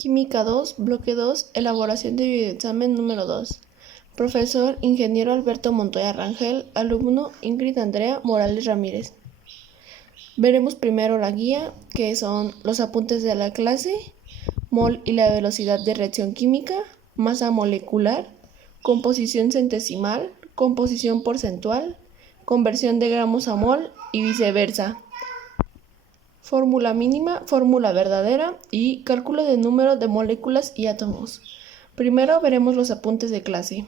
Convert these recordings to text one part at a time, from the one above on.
Química 2, bloque 2, elaboración de videoexamen número 2. Profesor Ingeniero Alberto Montoya Rangel, alumno Ingrid Andrea Morales Ramírez. Veremos primero la guía, que son los apuntes de la clase, mol y la velocidad de reacción química, masa molecular, composición centesimal, composición porcentual, conversión de gramos a mol y viceversa. Fórmula mínima, fórmula verdadera y cálculo de número de moléculas y átomos. Primero veremos los apuntes de clase.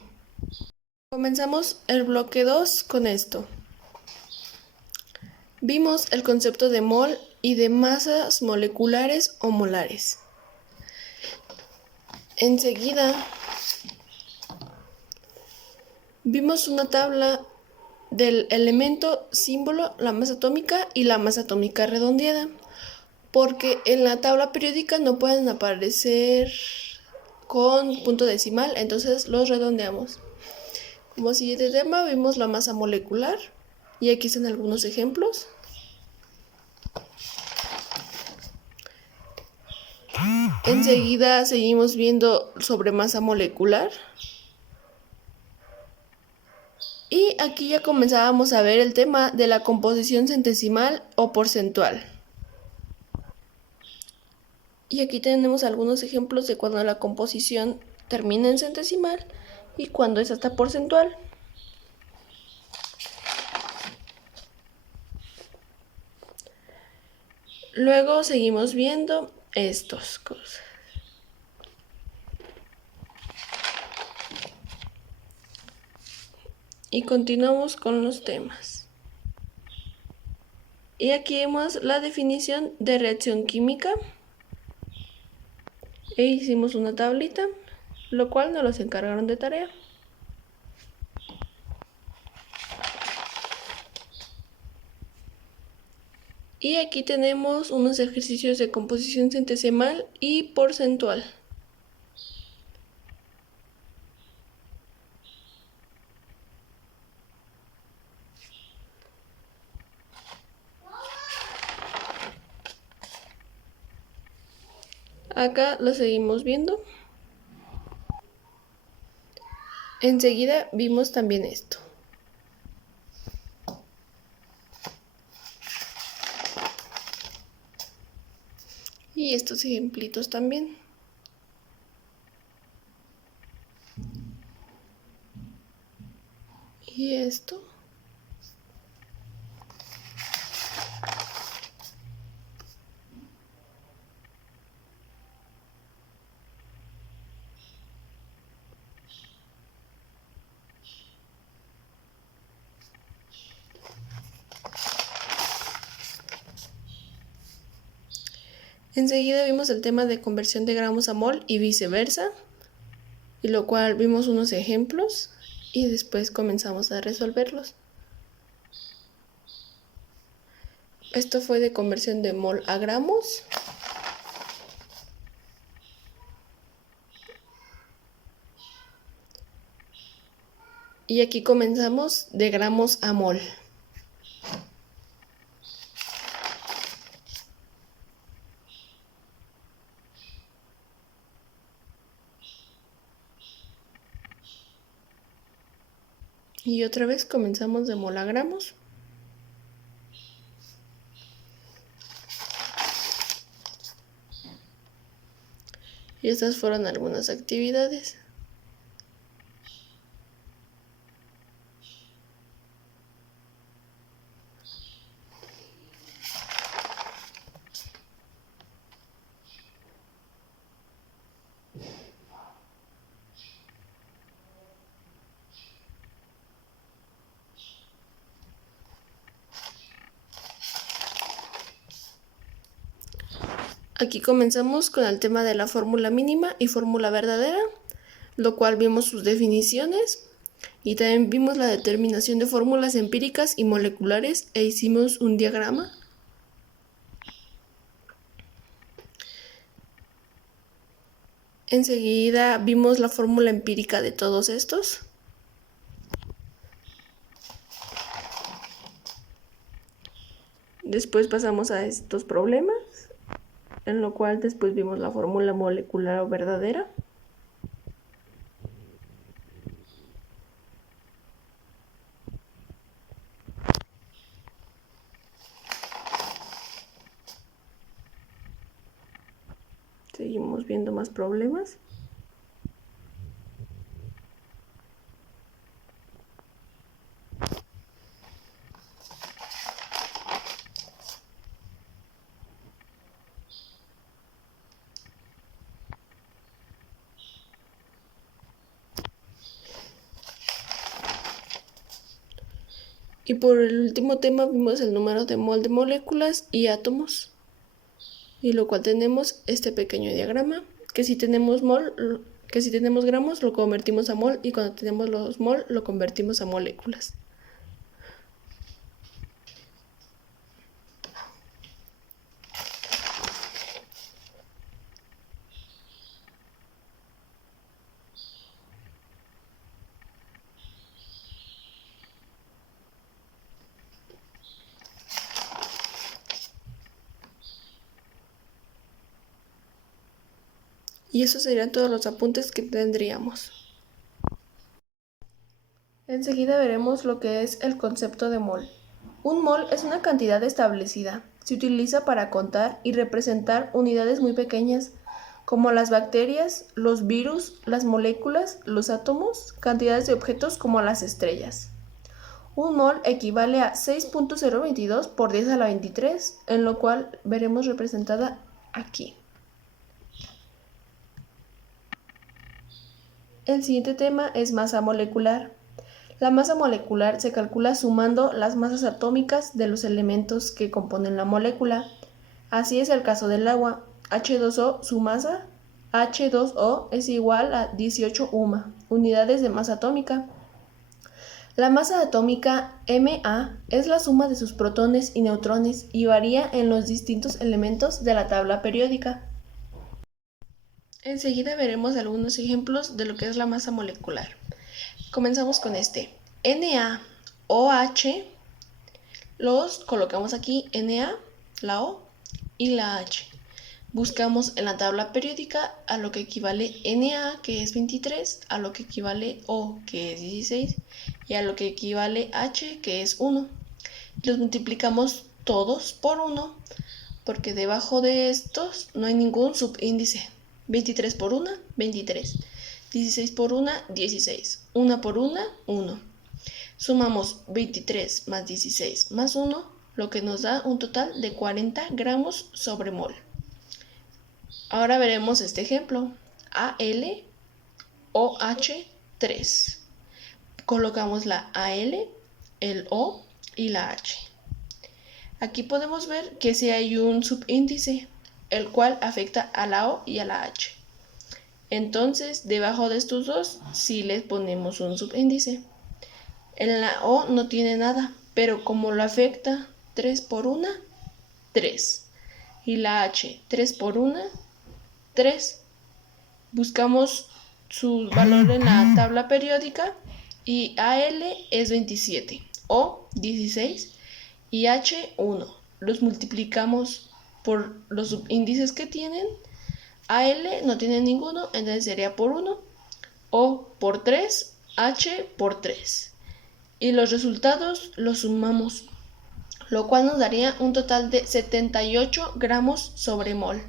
Comenzamos el bloque 2 con esto. Vimos el concepto de mol y de masas moleculares o molares. Enseguida vimos una tabla del elemento, símbolo, la masa atómica y la masa atómica redondeada, porque en la tabla periódica no pueden aparecer con punto decimal, entonces los redondeamos. Como siguiente tema vimos la masa molecular y aquí están algunos ejemplos. Enseguida seguimos viendo sobre masa molecular. Y aquí ya comenzábamos a ver el tema de la composición centesimal o porcentual. Y aquí tenemos algunos ejemplos de cuando la composición termina en centesimal y cuando es hasta porcentual. Luego seguimos viendo estas cosas. Y continuamos con los temas. Y aquí vemos la definición de reacción química. E hicimos una tablita, lo cual nos los encargaron de tarea. Y aquí tenemos unos ejercicios de composición centesimal y porcentual. Acá lo seguimos viendo. Enseguida vimos también esto. Y estos ejemplitos también. Y esto. Enseguida vimos el tema de conversión de gramos a mol y viceversa, y lo cual vimos unos ejemplos y después comenzamos a resolverlos. Esto fue de conversión de mol a gramos. Y aquí comenzamos de gramos a mol. Y otra vez comenzamos de mol a gramos. Y estas fueron algunas actividades. Aquí comenzamos con el tema de la fórmula mínima y fórmula verdadera, lo cual vimos sus definiciones y también vimos la determinación de fórmulas empíricas y moleculares e hicimos un diagrama. Enseguida vimos la fórmula empírica de todos estos. Después pasamos a estos problemas. en lo cual después vimos la fórmula molecular verdadera. Seguimos viendo más problemas. Y por el último tema vimos el número de mol de moléculas y átomos, y lo cual tenemos este pequeño diagrama, que si tenemos gramos lo convertimos a mol, y cuando tenemos los mol lo convertimos a moléculas. Y esos serían todos los apuntes que tendríamos. Enseguida veremos lo que es el concepto de mol. Un mol es una cantidad establecida. Se utiliza para contar y representar unidades muy pequeñas, como las bacterias, los virus, las moléculas, los átomos, cantidades de objetos como las estrellas. Un mol equivale a 6.022 por 10 a la 23, en lo cual veremos representada aquí. El siguiente tema es masa molecular. La masa molecular se calcula sumando las masas atómicas de los elementos que componen la molécula. Así es el caso del agua. H2O, su masa, H2O es igual a 18 UMA, unidades de masa atómica. La masa atómica Ma es la suma de sus protones y neutrones y varía en los distintos elementos de la tabla periódica. Enseguida veremos algunos ejemplos de lo que es la masa molecular. Comenzamos con este. NaOH, los colocamos aquí, Na, la O y la H. Buscamos en la tabla periódica a lo que equivale Na, que es 23, a lo que equivale O, que es 16, y a lo que equivale H, que es 1. Los multiplicamos todos por 1, porque debajo de estos no hay ningún subíndice. 23 por 1, 23. 16 por 1, 16. 1 por 1, 1. Sumamos 23 más 16 más 1, lo que nos da un total de 40 gramos sobre mol. Ahora veremos este ejemplo. AlOH3. Colocamos la Al, el O y la H. Aquí podemos ver que sí hay un subíndice, el cual afecta a la O y a la H. Entonces, debajo de estos dos, sí les ponemos un subíndice. En la O no tiene nada, pero como lo afecta 3 por 1, 3. Y la H, 3 por 1, 3. Buscamos su valor en la tabla periódica y Al es 27, O 16 y H 1. Los multiplicamos por los subíndices que tienen. Al no tiene ninguno, entonces sería por 1, O por 3, H por 3. Y los resultados los sumamos, lo cual nos daría un total de 78 gramos sobre mol.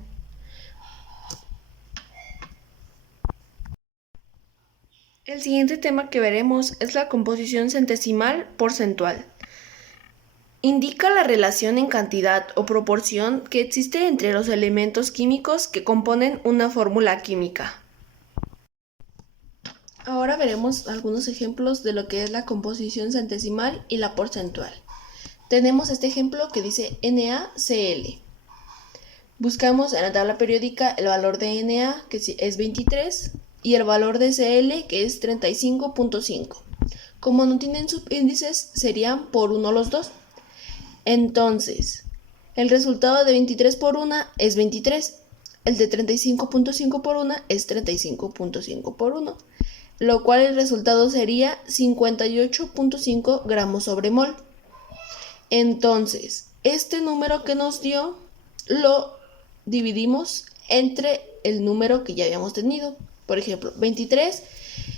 El siguiente tema que veremos es la composición centesimal porcentual. Indica la relación en cantidad o proporción que existe entre los elementos químicos que componen una fórmula química. Ahora veremos algunos ejemplos de lo que es la composición centesimal y la porcentual. Tenemos este ejemplo que dice NaCl. Buscamos en la tabla periódica el valor de Na, que es 23, y el valor de Cl, que es 35.5. Como no tienen subíndices, serían por 1 los dos. Entonces, el resultado de 23 por 1 es 23. El de 35.5 por 1 es 35.5 por 1. Lo cual el resultado sería 58.5 gramos sobre mol. Entonces, este número que nos dio lo dividimos entre el número que ya habíamos tenido. Por ejemplo, 23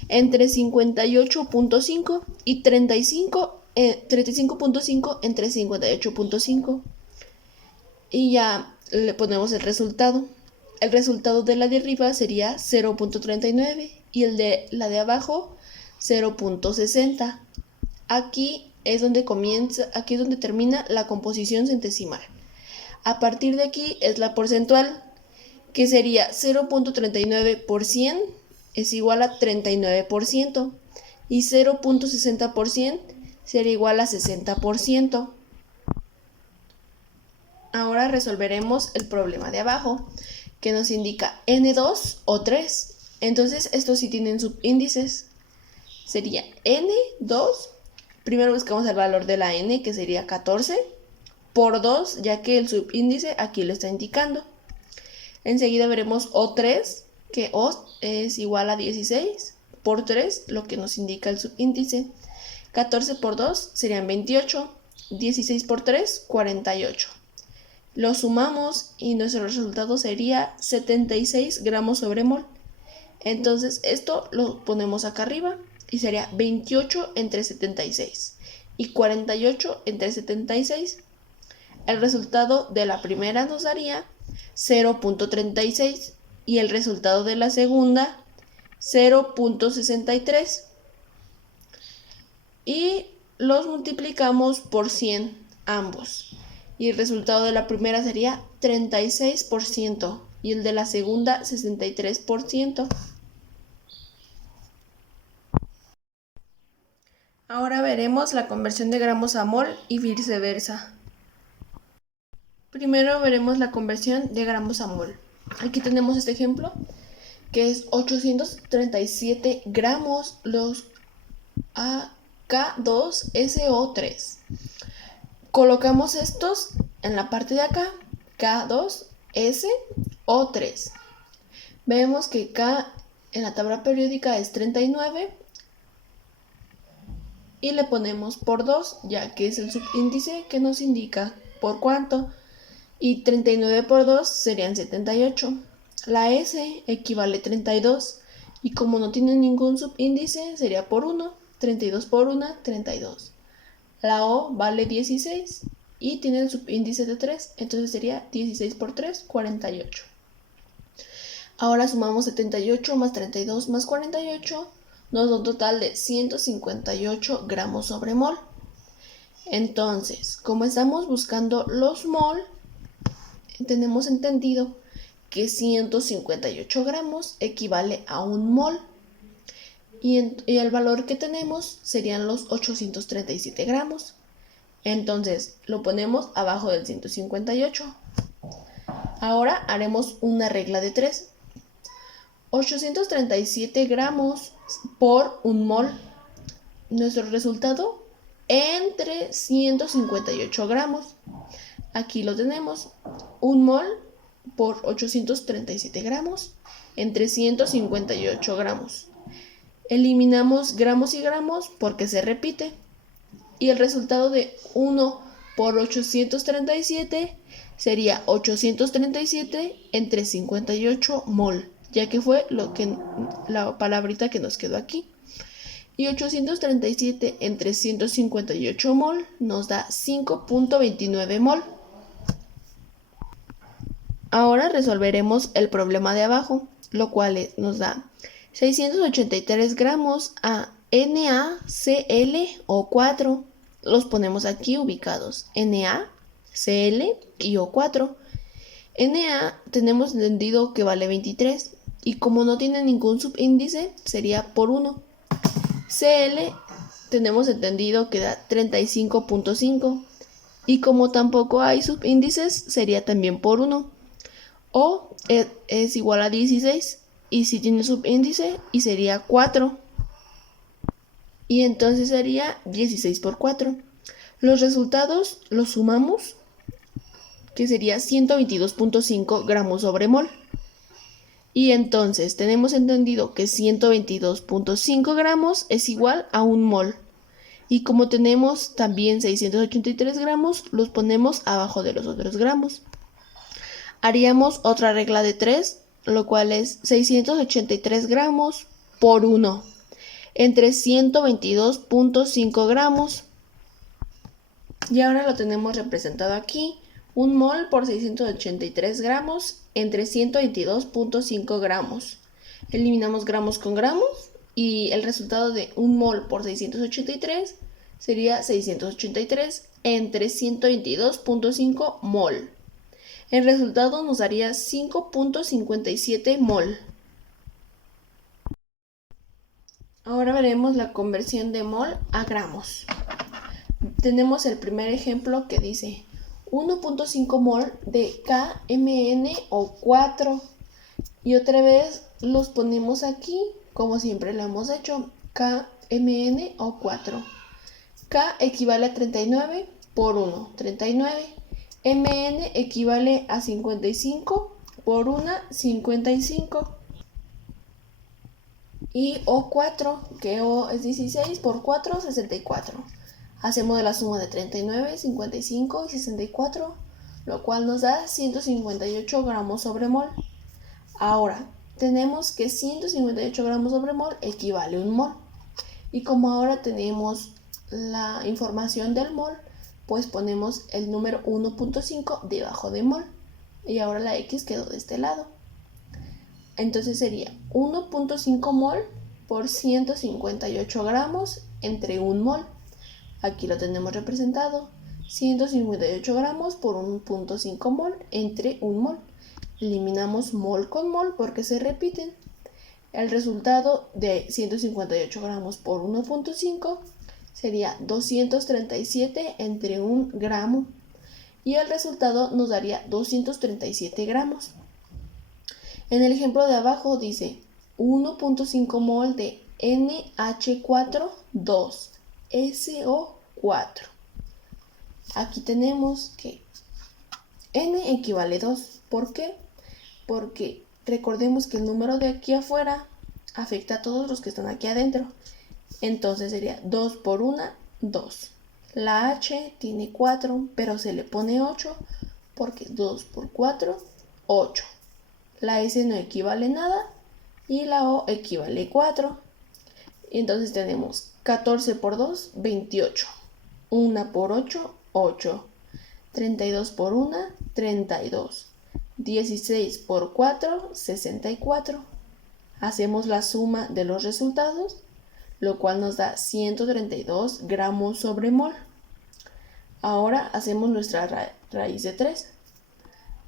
entre 58.5 y 35.5 entre 58.5. Y ya le ponemos el resultado. El resultado de la de arriba sería 0.39 y el de la de abajo 0.60. Aquí es donde termina la composición centesimal. A partir de aquí es la porcentual, que sería 0.39 por 100 es igual a 39% y 0.60% sería igual a 60%. Ahora resolveremos el problema de abajo, que nos indica N2 o 3. Entonces estos sí tienen subíndices. Sería N2. Primero buscamos el valor de la N, que sería 14, por 2, ya que el subíndice aquí lo está indicando. Enseguida veremos O3, que O es igual a 16, por 3, lo que nos indica el subíndice. 14 por 2 serían 28, 16 por 3, 48. Lo sumamos y nuestro resultado sería 76 gramos sobre mol. Entonces esto lo ponemos acá arriba y sería 28 entre 76 y 48 entre 76. El resultado de la primera nos daría 0.36 y el resultado de la segunda 0.63. Y los multiplicamos por 100 ambos. Y el resultado de la primera sería 36% y el de la segunda 63%. Ahora veremos la conversión de gramos a mol y viceversa. Primero veremos la conversión de gramos a mol. Aquí tenemos este ejemplo, que es 837 gramos los K2SO3. Colocamos estos en la parte de acá, K2SO3. Vemos que K en la tabla periódica es 39 y le ponemos por 2, ya que es el subíndice que nos indica por cuánto. Y 39 por 2 serían 78. La S equivale a 32 y como no tiene ningún subíndice sería por 1. 32 por 1, 32. La O vale 16 y tiene el subíndice de 3, entonces sería 16 por 3, 48. Ahora sumamos 78 más 32 más 48, nos da un total de 158 gramos sobre mol. Entonces, como estamos buscando los mol, tenemos entendido que 158 gramos equivale a un mol. Y el valor que tenemos serían los 837 gramos. Entonces lo ponemos abajo del 158. Ahora haremos una regla de 3. 837 gramos por un mol. Nuestro resultado entre 158 gramos. Aquí lo tenemos. Un mol por 837 gramos entre 158 gramos. Eliminamos gramos y gramos porque se repite. Y el resultado de 1 por 837 sería 837 entre 58 mol, ya que fue la palabrita que nos quedó aquí. Y 837 entre 158 mol nos da 5.29 mol. Ahora resolveremos el problema de abajo, lo cual nos da 683 gramos a NaClO4. Los ponemos aquí ubicados, NaCl y O4. Na tenemos entendido que vale 23 y como no tiene ningún subíndice sería por 1. Cl tenemos entendido que da 35.5 y como tampoco hay subíndices sería también por 1. O es igual a 16 y si tiene subíndice y sería 4. Y entonces sería 16 por 4. Los resultados los sumamos, que sería 122.5 gramos sobre mol. Y entonces tenemos entendido que 122.5 gramos es igual a un mol. Y como tenemos también 683 gramos, los ponemos abajo de los otros gramos. Haríamos otra regla de 3, lo cual es 683 gramos por 1, entre 122.5 gramos. Y ahora lo tenemos representado aquí, 1 mol por 683 gramos entre 122.5 gramos. Eliminamos gramos con gramos y el resultado de 1 mol por 683 sería 683 entre 122.5 mol. El resultado nos daría 5.57 mol. Ahora veremos la conversión de mol a gramos. Tenemos el primer ejemplo que dice 1.5 mol de KMnO4 y otra vez los ponemos aquí como siempre lo hemos hecho, KMnO4. K equivale a 39 por 1, 39. Mn equivale a 55 por 1, 55. Y O4, que O es 16 por 4, 64. Hacemos la suma de 39, 55 y 64, lo cual nos da 158 gramos sobre mol. Ahora, tenemos que 158 gramos sobre mol equivale a 1 mol. Y como ahora tenemos la información del mol, pues ponemos el número 1.5 debajo de mol. Y ahora la X quedó de este lado. Entonces sería 1.5 mol por 158 gramos entre 1 mol. Aquí lo tenemos representado. 158 gramos por 1.5 mol entre 1 mol. Eliminamos mol con mol porque se repiten. El resultado de 158 gramos por 1.5 sería 237 entre 1 gramo. Y el resultado nos daría 237 gramos. En el ejemplo de abajo dice 1.5 mol de NH4, 2, SO4. Aquí tenemos que N equivale a 2. ¿Por qué? Porque recordemos que el número de aquí afuera afecta a todos los que están aquí adentro. Entonces sería 2 por 1, 2. La H tiene 4, pero se le pone 8 porque 2 por 4, 8. La S no equivale a nada y la O equivale a 4. Y entonces tenemos 14 por 2, 28. 1 por 8, 8. 32 por 1, 32. 16 por 4, 64. Hacemos la suma de los resultados, lo cual nos da 132 gramos sobre mol. Ahora hacemos nuestra raíz de 3.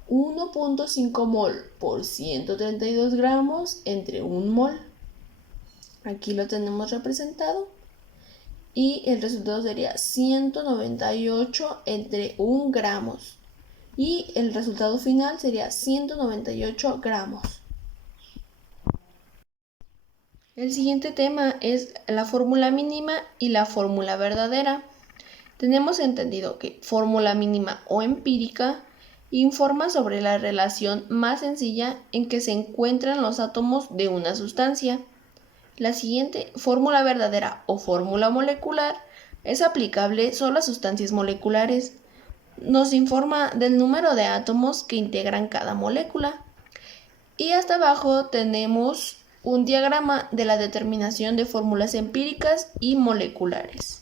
1.5 mol por 132 gramos entre 1 mol. Aquí lo tenemos representado. Y el resultado sería 198 entre 1 gramos. Y el resultado final sería 198 gramos. El siguiente tema es la fórmula mínima y la fórmula verdadera. Tenemos entendido que fórmula mínima o empírica informa sobre la relación más sencilla en que se encuentran los átomos de una sustancia. La siguiente, fórmula verdadera o fórmula molecular, es aplicable solo a sustancias moleculares. Nos informa del número de átomos que integran cada molécula. Y hasta abajo tenemos un diagrama de la determinación de fórmulas empíricas y moleculares.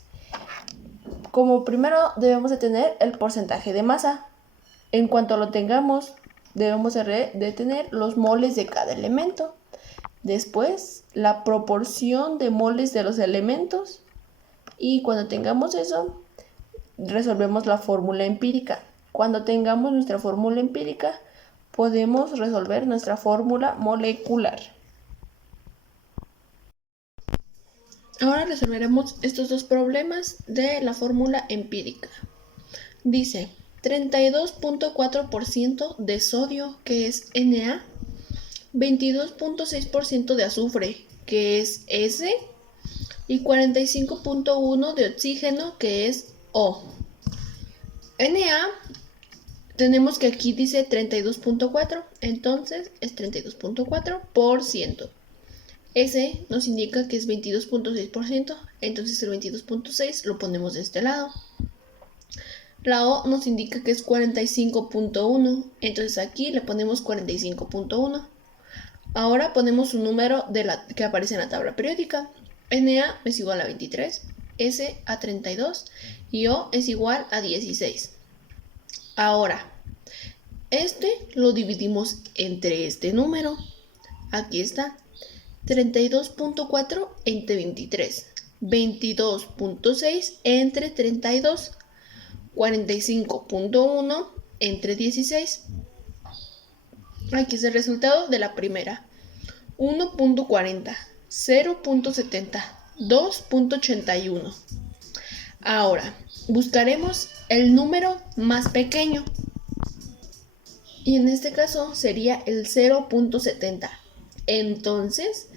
Como primero debemos de tener el porcentaje de masa. En cuanto lo tengamos, debemos de tener los moles de cada elemento. Después, la proporción de moles de los elementos. Y cuando tengamos eso, resolvemos la fórmula empírica. Cuando tengamos nuestra fórmula empírica, podemos resolver nuestra fórmula molecular. Ahora resolveremos estos dos problemas de la fórmula empírica. Dice 32.4% de sodio, que es Na, 22.6% de azufre, que es S, y 45.1% de oxígeno, que es O. Na, tenemos que aquí dice 32.4, entonces es 32.4%. S nos indica que es 22.6%, entonces el 22.6 lo ponemos de este lado. La O nos indica que es 45.1, entonces aquí le ponemos 45.1. Ahora ponemos un número que aparece en la tabla periódica. Na es igual a 23, S a 32 y O es igual a 16. Ahora, este lo dividimos entre este número. Aquí está, 32.4 entre 23, 22.6 entre 32, 45.1 entre 16. Aquí es el resultado de la primera. 1.40, 0.70, 2.81. Ahora, buscaremos el número más pequeño. Y en este caso sería el 0.70. Entonces,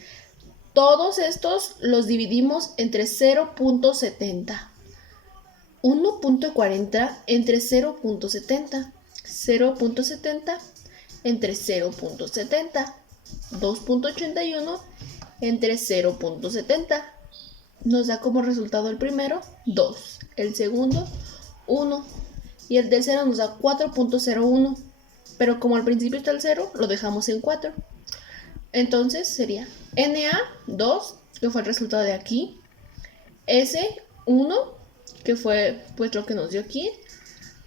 todos estos los dividimos entre 0.70. 1.40 entre 0.70. 0.70 entre 0.70. 2.81 entre 0.70. Nos da como resultado el primero 2, el segundo 1 y el tercero nos da 4.01. Pero como al principio está el 0, lo dejamos en 4. Entonces sería Na2, que fue el resultado de aquí, S1, que fue pues lo que nos dio aquí,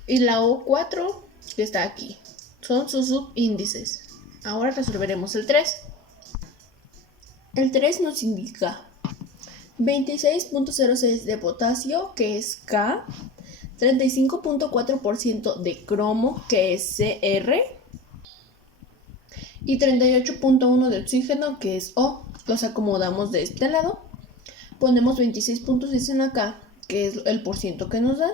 y la O4, que está aquí. Son sus subíndices. Ahora resolveremos el 3. El 3 nos indica 26.06 de potasio, que es K, 35.4% de cromo, que es Cr, y 38.1 de oxígeno, que es O. Los acomodamos de este lado. Ponemos 26.6 en acá, que es el porciento que nos da.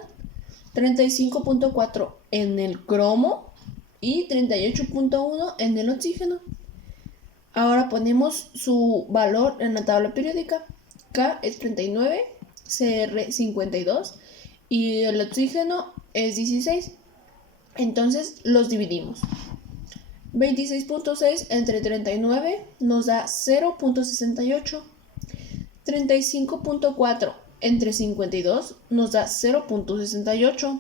35.4 en el cromo y 38.1 en el oxígeno. Ahora ponemos su valor en la tabla periódica. K es 39, Cr 52 y el oxígeno es 16. Entonces los dividimos. 26.6 entre 39 nos da 0.68. 35.4 entre 52 nos da 0.68.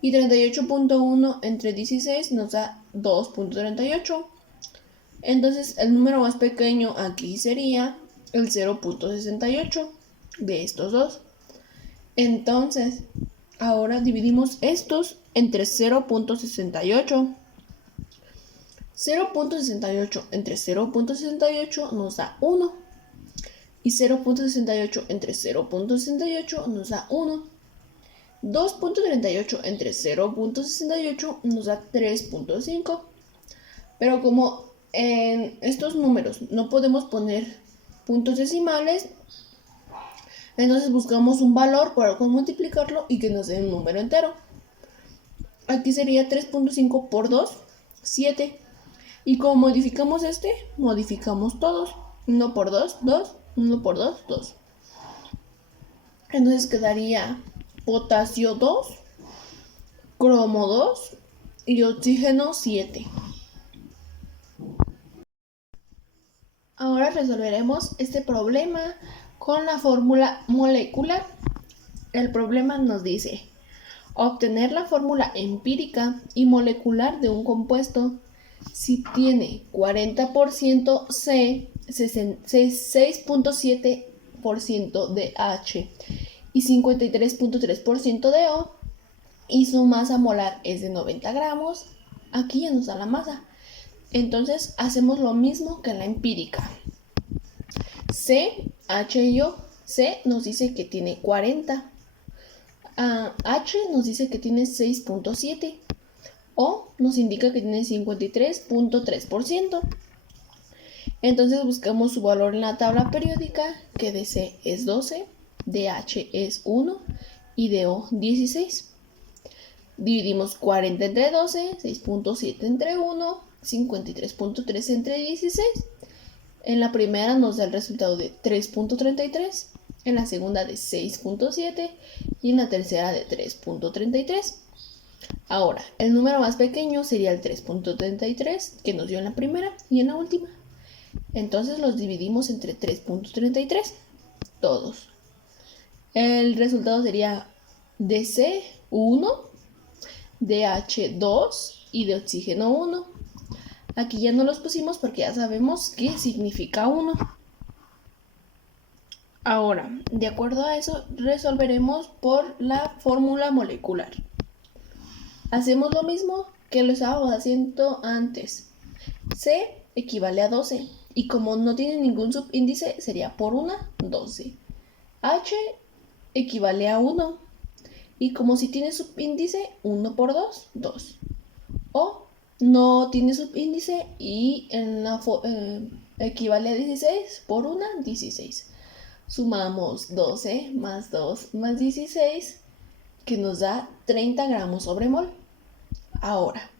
Y 38.1 entre 16 nos da 2.38. Entonces el número más pequeño aquí sería el 0.68 de estos dos. Entonces, ahora dividimos estos entre 0.68. 0.68 entre 0.68 nos da 1. Y 0.68 entre 0.68 nos da 1. 2.38 entre 0.68 nos da 3.5. Pero como en estos números no podemos poner puntos decimales, entonces buscamos un valor para multiplicarlo y que nos dé un número entero. Aquí sería 3.5 por 2, 7. Y como modificamos este, modificamos todos. 1 por 2, 2. 1 por 2, 2. Entonces quedaría potasio 2, cromo 2 y oxígeno 7. Ahora resolveremos este problema con la fórmula molecular. El problema nos dice obtener la fórmula empírica y molecular de un compuesto si tiene 40% C, 6.7% de H y 53.3% de O y su masa molar es de 90 gramos. Aquí ya nos da la masa. Entonces hacemos lo mismo que en la empírica. C, H y O. C nos dice que tiene 40. H nos dice que tiene 6.7. O nos indica que tiene 53.3%. Entonces buscamos su valor en la tabla periódica, que de C es 12, de H es 1 y de O 16. Dividimos 40 entre 12, 6.7 entre 1, 53.3 entre 16. En la primera nos da el resultado de 3.33, en la segunda de 6.7 y en la tercera de 3.33. Ahora, el número más pequeño sería el 3.33 que nos dio en la primera y en la última. Entonces los dividimos entre 3.33, todos. El resultado sería de C 1, de H2 y de oxígeno 1. Aquí ya no los pusimos porque ya sabemos qué significa 1. Ahora, de acuerdo a eso, resolveremos por la fórmula molecular. Hacemos lo mismo que lo estábamos haciendo antes. C equivale a 12 y como no tiene ningún subíndice sería por 1, 12. H equivale a 1 y como si tiene subíndice, 1 por 2, 2. O no tiene subíndice y en la equivale a 16 por 1, 16. Sumamos 12 más 2 más 16, que nos da 30 gramos sobre mol. Ahora,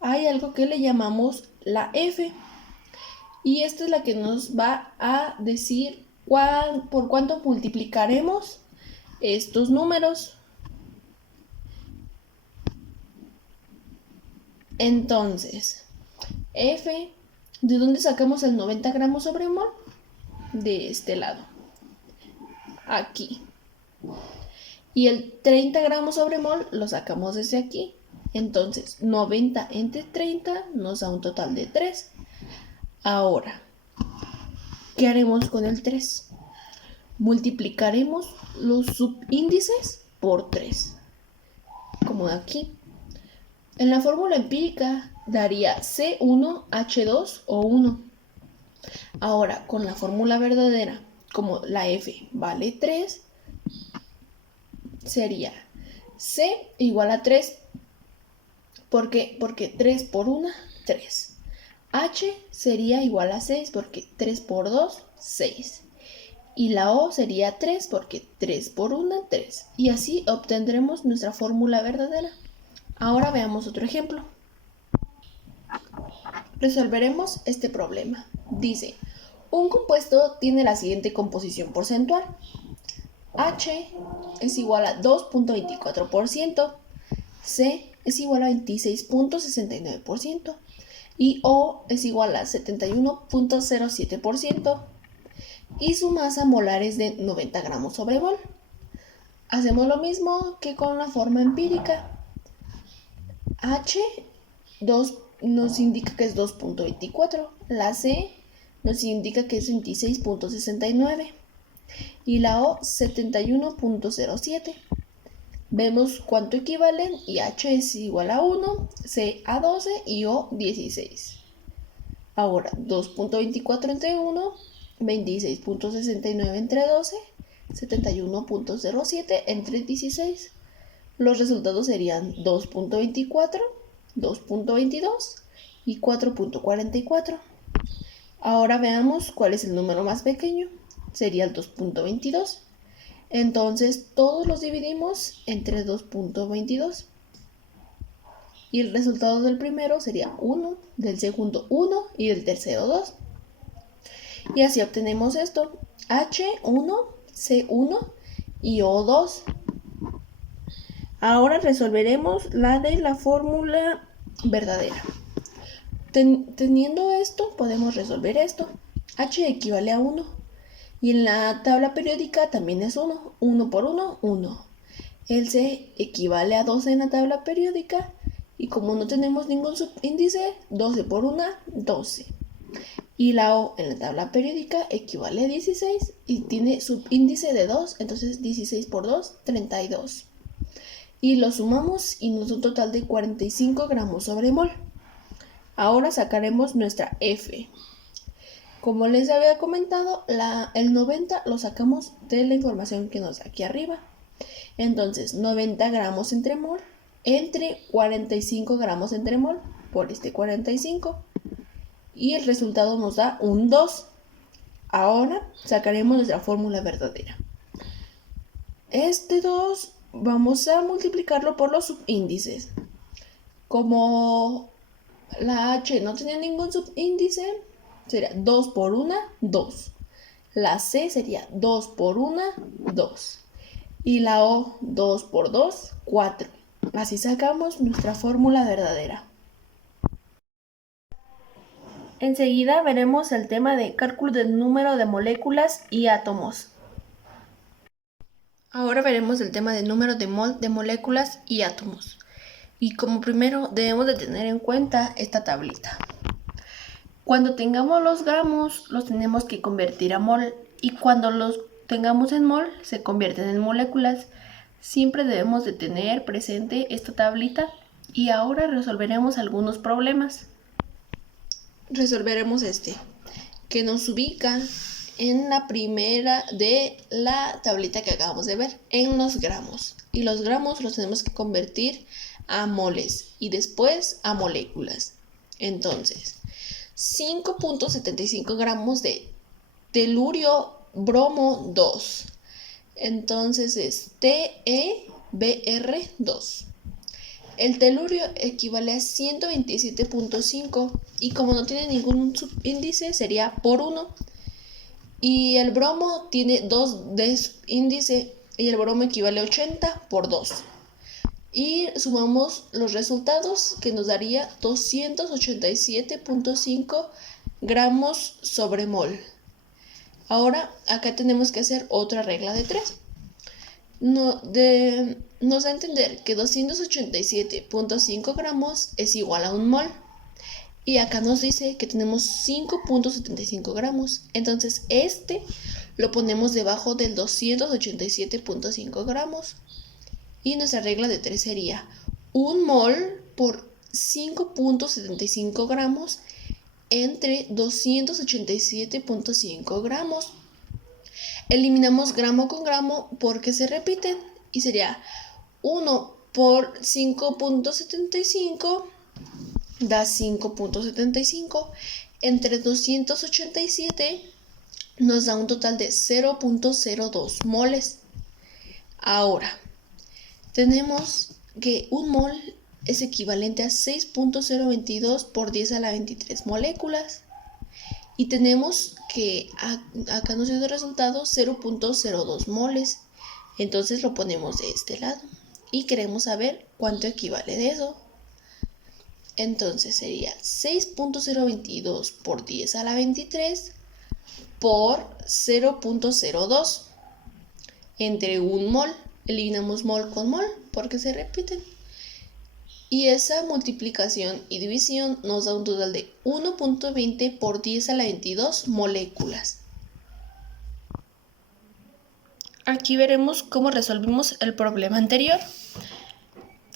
hay algo que le llamamos la F, y esta es la que nos va a decir por cuánto multiplicaremos estos números. Entonces, F, ¿de dónde sacamos el 90 gramos sobre mol? De este lado, aquí. Y el 30 gramos sobre mol lo sacamos desde aquí. Entonces, 90 entre 30 nos da un total de 3. Ahora, ¿qué haremos con el 3? Multiplicaremos los subíndices por 3, como aquí. En la fórmula empírica daría C1H2 o 1. Ahora, con la fórmula verdadera, como la F vale 3, sería C igual a 3. ¿Por qué? Porque 3 por 1, 3. H sería igual a 6 porque 3 por 2, 6. Y la O sería 3 porque 3 por 1, 3. Y así obtendremos nuestra fórmula verdadera. Ahora veamos otro ejemplo. Resolveremos este problema. Dice, un compuesto tiene la siguiente composición porcentual. H es igual a 2.24%, C es igual a 26.69% y O es igual a 71.07%. Y su masa molar es de 90 gramos sobre mol. Hacemos lo mismo que con la forma empírica. H nos indica que es 2.24, la C nos indica que es 26.69 y la O 71.07. Vemos cuánto equivalen y H es igual a 1, C a 12 y O 16. Ahora 2.24 entre 1, 26.69 entre 12, 71.07 entre 16. Los resultados serían 2.24, 2.22 y 4.44. Ahora veamos cuál es el número más pequeño. Sería el 2.22. Entonces todos los dividimos entre 2.22. Y el resultado del primero sería 1, del segundo 1 y del tercero 2. Y así obtenemos esto, H1, C1 y O2. Ahora resolveremos la de la fórmula verdadera. Teniendo esto, podemos resolver esto. H equivale a 1. Y en la tabla periódica también es 1. 1 por 1, 1. El C equivale a 12 en la tabla periódica. Y como no tenemos ningún subíndice, 12 por 1, 12. Y la O en la tabla periódica equivale a 16 y tiene subíndice de 2. Entonces 16 por 2, 32. Y lo sumamos y nos da un total de 45 gramos sobre mol. Ahora sacaremos nuestra F. Como les había comentado, el 90 lo sacamos de la información que nos da aquí arriba. Entonces, 90 gramos entre mol entre 45 gramos entre mol por este 45. Y el resultado nos da un 2. Ahora sacaremos nuestra fórmula verdadera. Este 2 vamos a multiplicarlo por los subíndices. Como la H no tenía ningún subíndice, sería 2 por 1, 2. La C sería 2 por 1, 2. Y la O, 2 por 2, 4. Así sacamos nuestra fórmula verdadera. Enseguida veremos el tema de cálculo del número de moléculas y átomos. Ahora veremos el tema del número de mol de moléculas y átomos. Y como primero debemos de tener en cuenta esta tablita. Cuando tengamos los gramos, los tenemos que convertir a mol. Y cuando los tengamos en mol, se convierten en moléculas. Siempre debemos de tener presente esta tablita. Y ahora resolveremos algunos problemas. Resolveremos este, que nos ubica en la primera de la tablita que acabamos de ver, en los gramos. Y los gramos los tenemos que convertir a moles y después a moléculas. Entonces, 5.75 gramos de telurio bromo 2. Entonces es TeBr2. El telurio equivale a 127.5 y como no tiene ningún subíndice sería por 1. Y el bromo tiene 2 de índice y el bromo equivale a 80 por 2. Y sumamos los resultados que nos daría 287.5 gramos sobre mol. Ahora acá tenemos que hacer otra regla de 3. Nos da a entender que 287.5 gramos es igual a un mol. Y acá nos dice que tenemos 5.75 gramos. Entonces este lo ponemos debajo del 287.5 gramos. Y nuestra regla de 3 sería 1 mol por 5.75 gramos entre 287.5 gramos. Eliminamos gramo con gramo porque se repiten y sería 1 por 5.75 da 5.75 entre 287 nos da un total de 0.02 moles. Ahora, tenemos que un mol es equivalente a 6.022 por 10 a la 23 moléculas. Y tenemos que acá nos dio el resultado 0.02 moles. Entonces lo ponemos de este lado. Y queremos saber cuánto equivale de eso. Entonces sería 6.022 por 10 a la 23 por 0.02 entre un mol. Eliminamos mol con mol porque se repiten. Y esa multiplicación y división nos da un total de 1.20 por 10 a la 22 moléculas. Aquí veremos cómo resolvimos el problema anterior.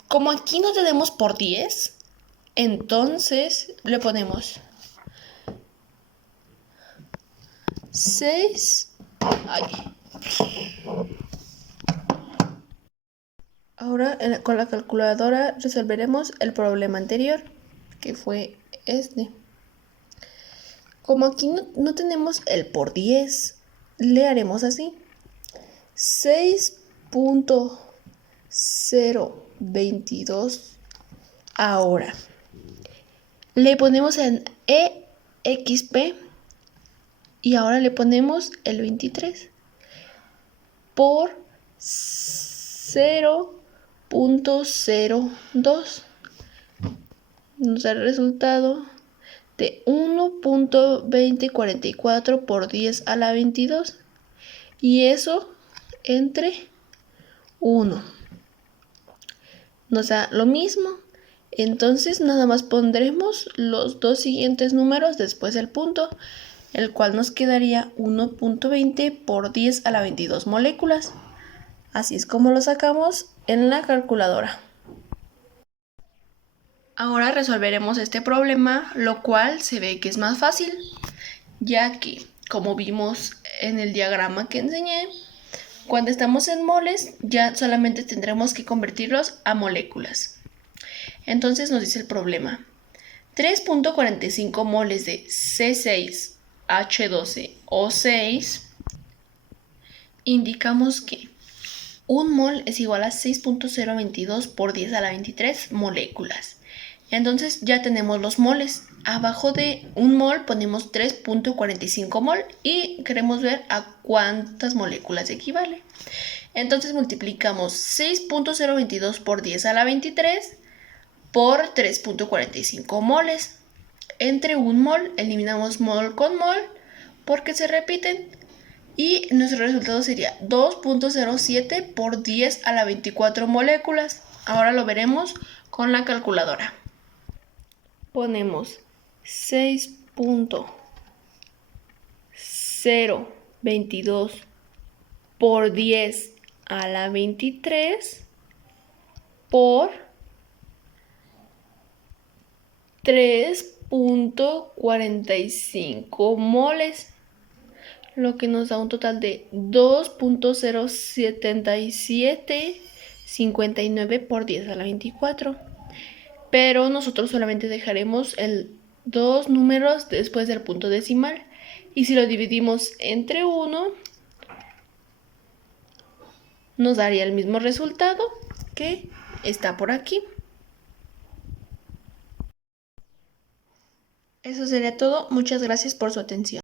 Como aquí no tenemos por 10, entonces le ponemos 6. Ahora con la calculadora resolveremos el problema anterior, que fue este. Como aquí no tenemos el por 10, le haremos así. 6.022. Ahora le ponemos en EXP y ahora le ponemos el 23 por 0.02. Nos da el resultado de 1.2044 por 10 a la 22 y eso entre 1 nos da lo mismo. Entonces nada más pondremos los dos siguientes números después del punto, el cual nos quedaría 1.20 por 10 a la 22 moléculas. Así es como lo sacamos en la calculadora. Ahora resolveremos este problema, lo cual se ve que es más fácil, ya que, como vimos en el diagrama que enseñé, cuando estamos en moles ya solamente tendremos que convertirlos a moléculas. Entonces nos dice el problema: 3.45 moles de C6H12O6. Indicamos que un mol es igual a 6.022 por 10 a la 23 moléculas. Entonces ya tenemos los moles. Abajo de un mol ponemos 3.45 mol y queremos ver a cuántas moléculas equivale. Entonces multiplicamos 6.022 por 10 a la 23 por 3.45 moles. Entre un mol eliminamos mol con mol porque se repiten Y nuestro resultado sería 2.07 por 10 a la 24 moléculas. Ahora lo veremos con la calculadora. Ponemos 6.022 por 10 a la 23 por 3.45 moles, lo que nos da un total de 2.07759 por 10 a la 24. Pero nosotros solamente dejaremos dos números después del punto decimal. Y si lo dividimos entre 1, nos daría el mismo resultado que está por aquí. Eso sería todo. Muchas gracias por su atención.